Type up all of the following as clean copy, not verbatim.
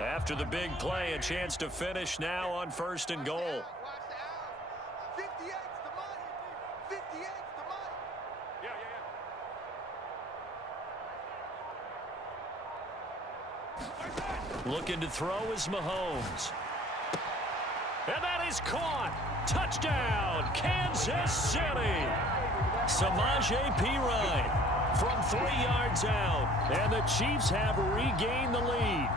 After the big play, a chance to finish now on 1st and goal. Looking to throw is Mahomes. And that is caught. Touchdown, Kansas City. Samaje Perine from 3 yards out. And the Chiefs have regained the lead.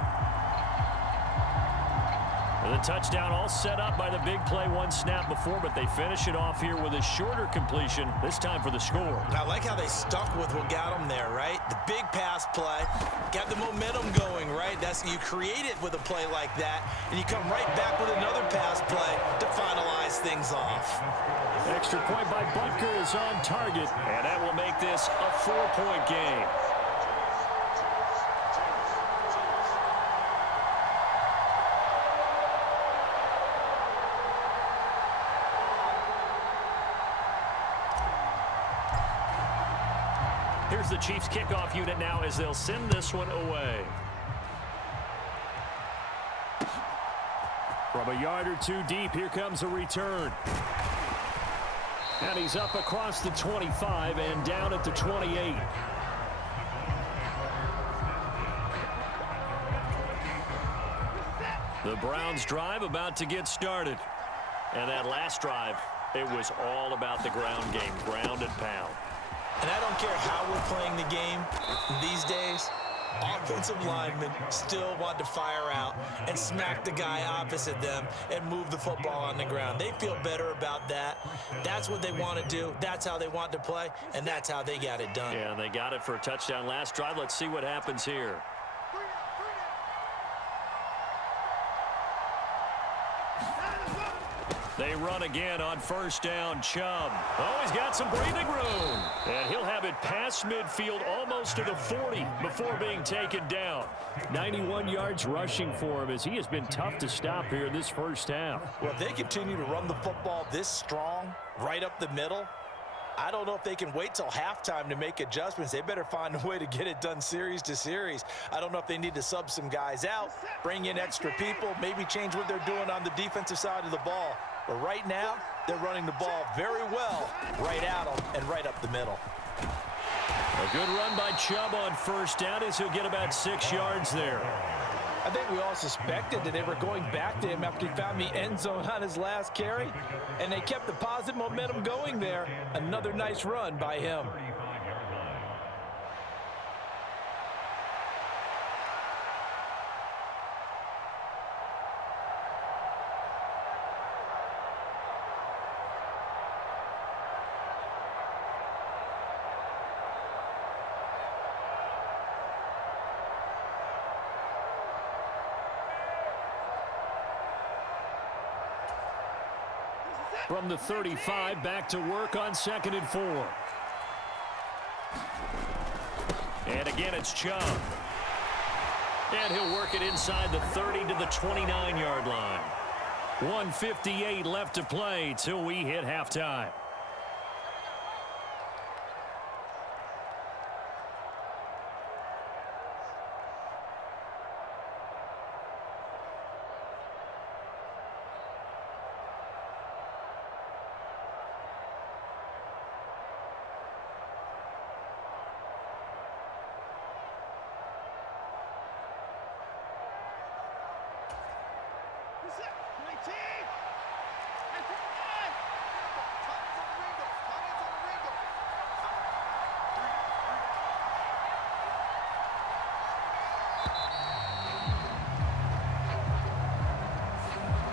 The touchdown all set up by the big play one snap before, but they finish it off here with a shorter completion, this time for the score. I like how they stuck with what got them there, right? The big pass play, got the momentum going, right? You create it with a play like that, and you come right back with another pass play to finalize things off. Extra point by Butker is on target, and that will make this a 4-point game. Here's the Chiefs kickoff unit now as they'll send this one away. From a yard or two deep, here comes a return. And he's up across the 25 and down at the 28. The Browns drive about to get started. And that last drive, it was all about the ground game, ground and pound. And I don't care how we're playing the game these days, offensive linemen still want to fire out and smack the guy opposite them and move the football on the ground. They feel better about that. That's what they want to do. That's how they want to play, and that's how they got it done. Yeah, and they got it for a touchdown last drive. Let's see what happens here. They run again on 1st down. Chubb. Oh, he's got some breathing room. And he'll have it past midfield almost to the 40 before being taken down. 91 yards rushing for him as he has been tough to stop here in this first half. Well, if they continue to run the football this strong, right up the middle, I don't know if they can wait till halftime to make adjustments. They better find a way to get it done series to series. I don't know if they need to sub some guys out, bring in extra people, maybe change what they're doing on the defensive side of the ball. But right now, they're running the ball very well right at them and right up the middle. A good run by Chubb on 1st down as he'll get about 6 yards there. I think we all suspected that they were going back to him after he found the end zone on his last carry, and they kept the positive momentum going there. Another nice run by him. From the 35, back to work on 2nd and 4. And again, it's Chubb. And he'll work it inside the 30 to the 29-yard line. 1:58 left to play till we hit halftime.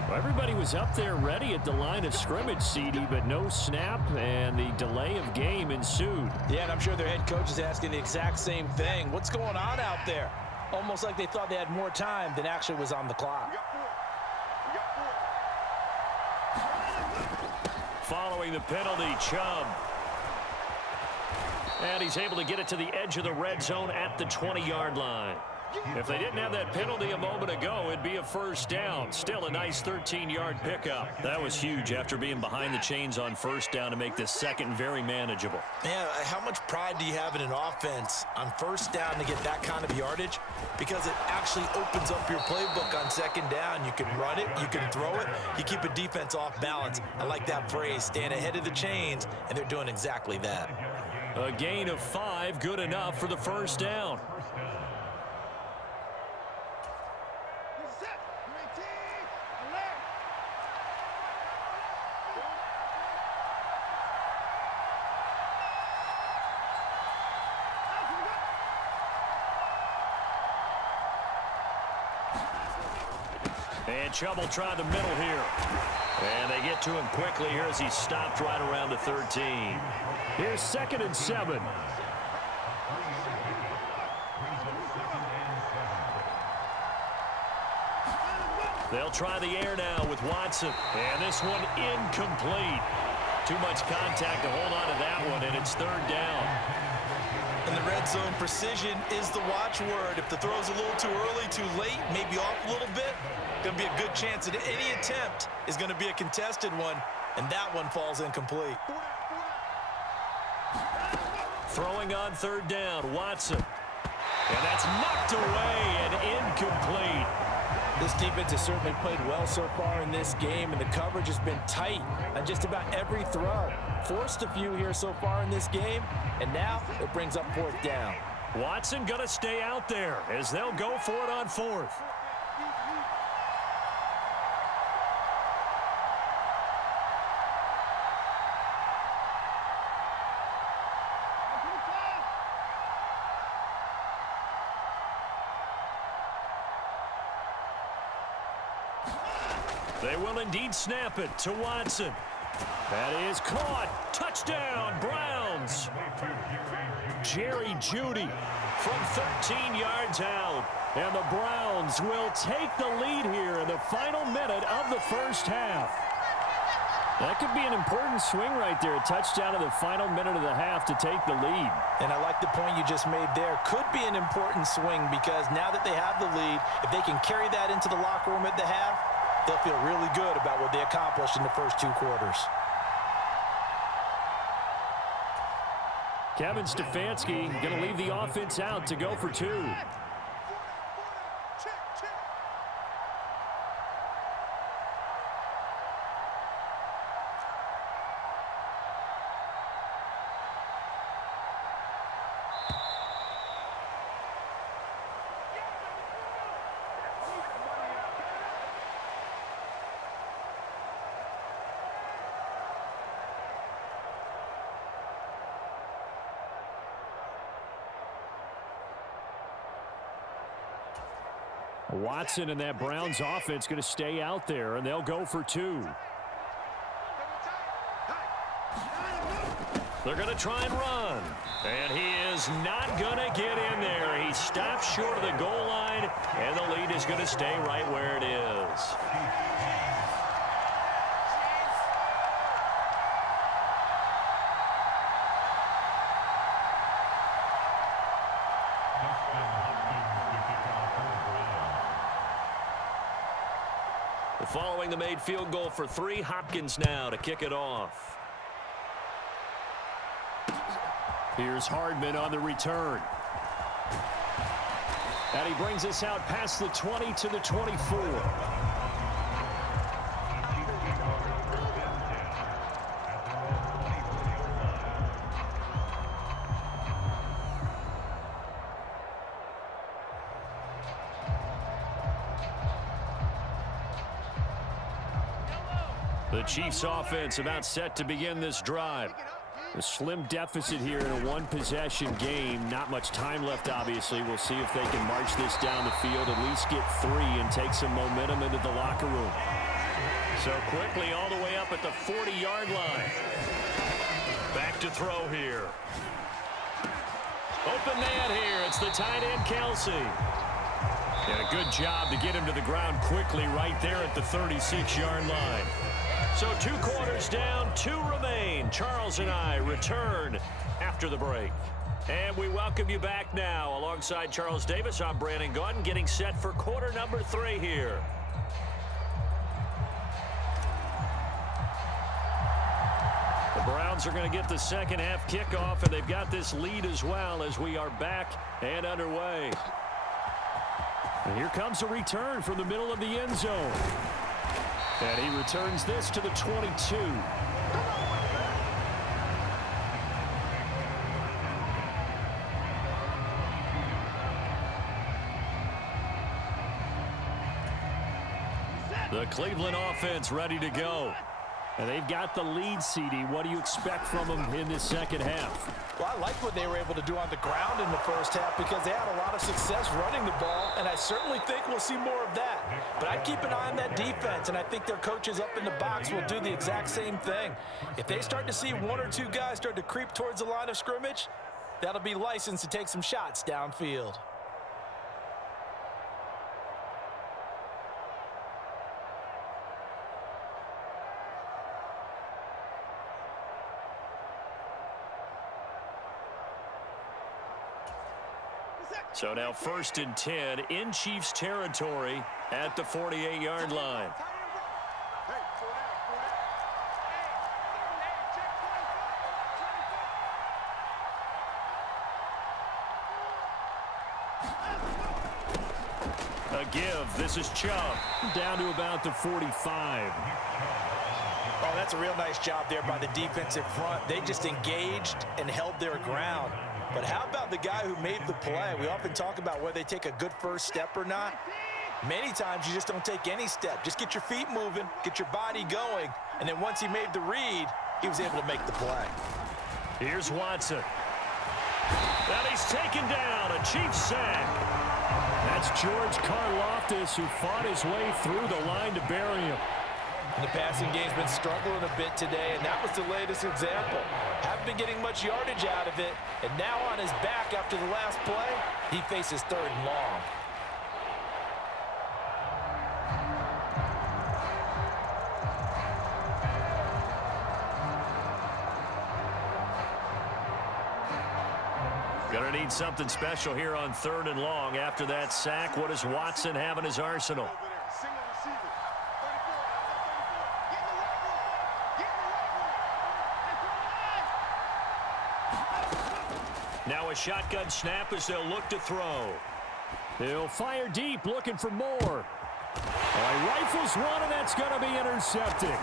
Well, everybody was up there ready at the line of scrimmage, CD, but no snap, and the delay of game ensued. Yeah, and I'm sure their head coach is asking the exact same thing. What's going on out there? Almost like they thought they had more time than actually was on the clock. Following the penalty, Chubb. And he's able to get it to the edge of the red zone at the 20-yard line. If they didn't have that penalty a moment ago, it'd be a a first down. Still a nice 13-yard pickup. That was huge after being behind the chains on first down to make this second very manageable. Yeah, how much pride do you have in an offense on first down to get that kind of yardage? Because it actually opens up your playbook on second down. You can run it, you can throw it, you keep a defense off balance. I like that phrase, staying ahead of the chains, and they're doing exactly that. A gain of 5, good enough for the first down. And trouble trying the middle here. And they get to him quickly here as he's stopped right around the 13. Here's 2nd and 7. They'll try the air now with Watson. And this one incomplete. Too much contact to hold on to that one, and it's 3rd down. In the red zone, precision is the watchword. If the throw's a little too early, too late, maybe off a little bit, going to be a good chance that any attempt is going to be a contested one, and that one falls incomplete. Throwing on 3rd down, Watson. And that's knocked away and incomplete. This defense has certainly played well so far in this game, and the coverage has been tight on just about every throw. Forced a few here so far in this game, and now it brings up 4th down. Watson going to stay out there as they'll go for it on 4th. They will indeed snap it to Watson. That is caught. Touchdown, Browns. Jerry Jeudy from 13 yards out. And the Browns will take the lead here in the final minute of the first half. That could be an important swing right there. A touchdown in the final minute of the half to take the lead. And I like the point you just made there. Could be an important swing because now that they have the lead, if they can carry that into the locker room at the half, they'll feel really good about what they accomplished in the first 2 quarters. Kevin Stefanski going to leave the offense out to go for 2. Watson and that Browns offense going to stay out there, and they'll go for 2. They're going to try and run. And he is not going to get in there. He stops short of the goal line, and the lead is going to stay right where it is. Following the made field goal for 3, Hopkins now to kick it off. Here's Hardman on the return. And he brings us out past the 20 to the 24. The Chiefs offense about set to begin this drive. A slim deficit here in a 1-possession game. Not much time left, obviously. We'll see if they can march this down the field, at least get 3 and take some momentum into the locker room. So quickly all the way up at the 40-yard line. Back to throw here. Open man here. It's the tight end, Kelsey. And a good job to get him to the ground quickly right there at the 36-yard line. So 2 quarters down, 2 remain. Charles and I return after the break. And we welcome you back now. Alongside Charles Davis, I'm Brandon Gaudin, getting set for quarter number 3 here. The Browns are going to get the second half kickoff, and they've got this lead as well as we are back and underway. And here comes a return from the middle of the end zone. And he returns this to the 22. The Cleveland offense ready to go. And they've got the lead, CD. What do you expect from them in this second half? Well, I like what they were able to do on the ground in the first half because they had a lot of success running the ball, and I certainly think we'll see more of that. But I'd keep an eye on that defense, and I think their coaches up in the box will do the exact same thing. If they start to see 1 or 2 guys start to creep towards the line of scrimmage, that'll be licensed to take some shots downfield. So now 1st and 10 in Chiefs territory at the 48-yard line. A give. This is Chubb down to about the 45. Oh, that's a real nice job there by the defensive front. They just engaged and held their ground. But how about the guy who made the play? We often talk about whether they take a good first step or not. Many times you just don't take any step. Just get your feet moving, get your body going, and then once he made the read, he was able to make the play. Here's Watson. And he's taken down, a Chiefs sack. That's George Karlaftis, who fought his way through the line to bury him. And the passing game's been struggling a bit today, and that was the latest example. Haven't been getting much yardage out of it, and now on his back after the last play, he faces 3rd and long. Gonna need something special here on 3rd and long. After that sack, what does Watson have in his arsenal? Now a shotgun snap as they'll look to throw. He'll fire deep, looking for more. He rifles one, and that's going to be intercepted.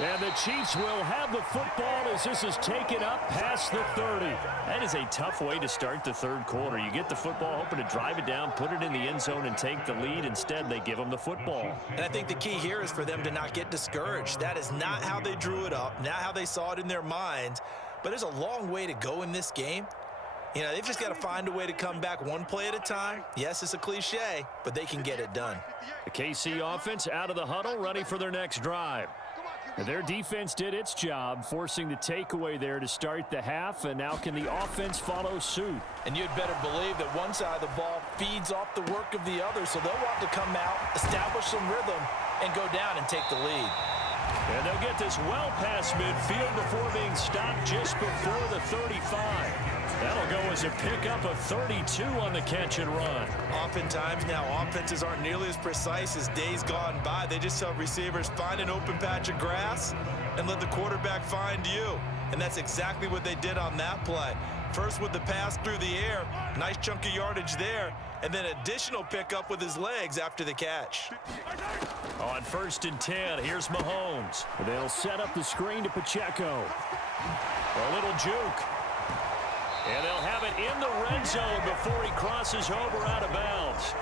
And the Chiefs will have the football as this is taken up past the 30. That is a tough way to start the 3rd quarter. You get the football, hoping to drive it down, put it in the end zone, and take the lead. Instead, they give them the football. And I think the key here is for them to not get discouraged. That is not how they drew it up, not how they saw it in their minds. But there's a long way to go in this game. You know, they've just got to find a way to come back one play at a time. Yes, it's a cliche, but they can get it done. The KC offense out of the huddle, ready for their next drive. Their defense did its job, forcing the takeaway there to start the half, and now can the offense follow suit? And you'd better believe that one side of the ball feeds off the work of the other, so they'll want to come out, establish some rhythm, and go down and take the lead. And they'll get this well past midfield before being stopped just before the 35. That'll go as a pickup of 32 on the catch and run. Oftentimes now offenses aren't nearly as precise as days gone by. They just tell receivers, find an open patch of grass and let the quarterback find you. And that's exactly what they did on that play. First with the pass through the air, nice chunk of yardage there, and then additional pickup with his legs after the catch. On 1st and 10, here's Mahomes. They'll set up the screen to Pacheco. A little juke. And they'll have it in the red zone before he crosses over out of bounds.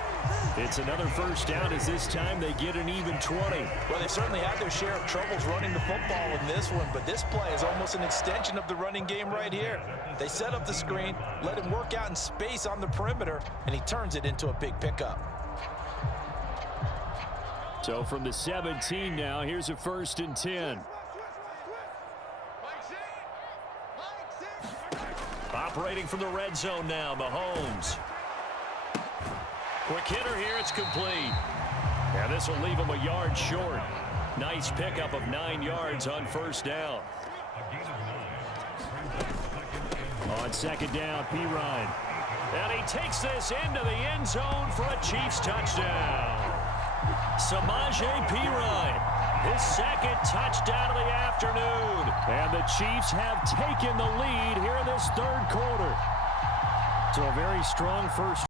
It's another first down as this time they get an even 20. Well, they certainly had their share of troubles running the football in this one, but this play is almost an extension of the running game right here. They set up the screen, let him work out in space on the perimeter, and he turns it into a big pickup. So from the 17 now, here's a 1st and 10. Operating from the red zone now, Mahomes. Quick hitter here, it's complete. Yeah, this will leave him a yard short. Nice pickup of 9 yards on 1st down. On second down, P-Ryan. And he takes this into the end zone for a Chiefs touchdown. Samaje P-Ryan, his second touchdown of the afternoon. And the Chiefs have taken the lead here in this third quarter. So a very strong first